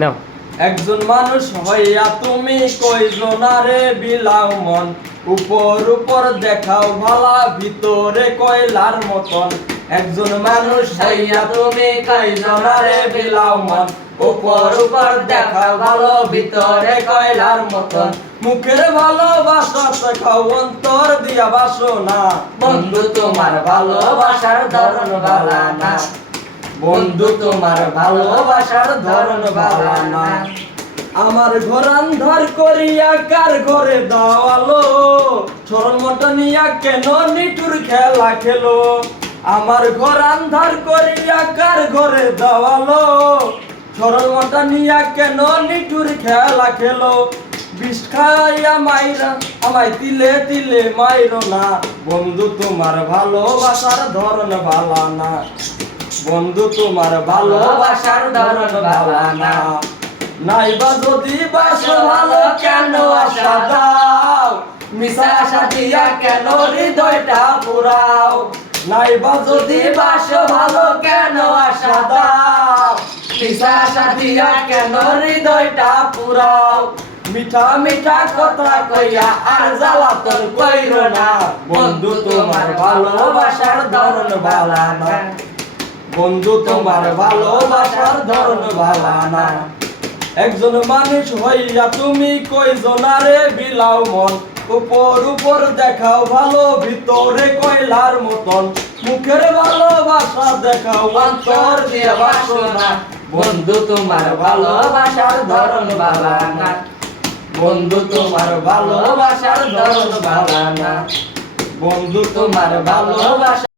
নাও। একজন মানুষ হইয়া তুমি কয়জনারে বিলাও মন, উপর উপর দেখাও ভালা ভিতরে কয়লার মতন। একজন মানুষ হইয়া তুমি কয়জনারে বিলাও মন, উপর উপর দেখাও ভালো ভিতরে কয়লার মতন। মুখের ভালোবাসা দেখাও অন্তর দিয়া বাসো না, বন্ধু তোমার ভালোবাসার ধরন ভালা না, বন্ধু তোমার ভালোবাসার ধরন ভালা না। আমার ঘর আন্ধার করিয়া কার ঘরে দাওয়ালো, সরল মনটা নিয়া কেন নিটুর খেলা খেলো। আমার ঘর আন্ধার করিয়া কার ঘরে দাওয়ালো, সরল মনটা নিয়া কেন নিটুর খেলা খেলো। বিষ খাইয়া মাইরা আমায় তিলে তিলে মাইরো না, বন্ধু তোমার ভালোবাসার ধরন ভালা না, বন্ধু তোমার ভালোবাসার ধরন ভালা না। নাইবা যদি বাসো ভালো কেন আশা দাও, মিশা আশা দিয়া কেন হৃদয়টা পুরাও। নাইবা যদি বাসো ভালো কেন আশা দাও, মিশা আশা দিয়া কেন হৃদয়টা পুরাও। মিঠা মিঠা কথা কইয়া আর জ্বালাতন কইরো না, বন্ধু তোমার ভালোবাসার ধরন ভালা না, বন্ধু তোমার ভালোবাসার ধরন ভালা না। একজন মানুষ হইয়া তুমি কয়জনারে বিলাও মন, উপর উপর দেখাও ভালো ভিতরে কয়লার মতন। মুখের ভালোবাসা দেখাও অন্তর দিয়ে বাসো না, বন্ধু তোমার ভালোবাসার ধরন ভালা না, বন্ধু তোমার ভালোবাসার ধরন ভালা না, বন্ধু তোমার ভালোবাসা।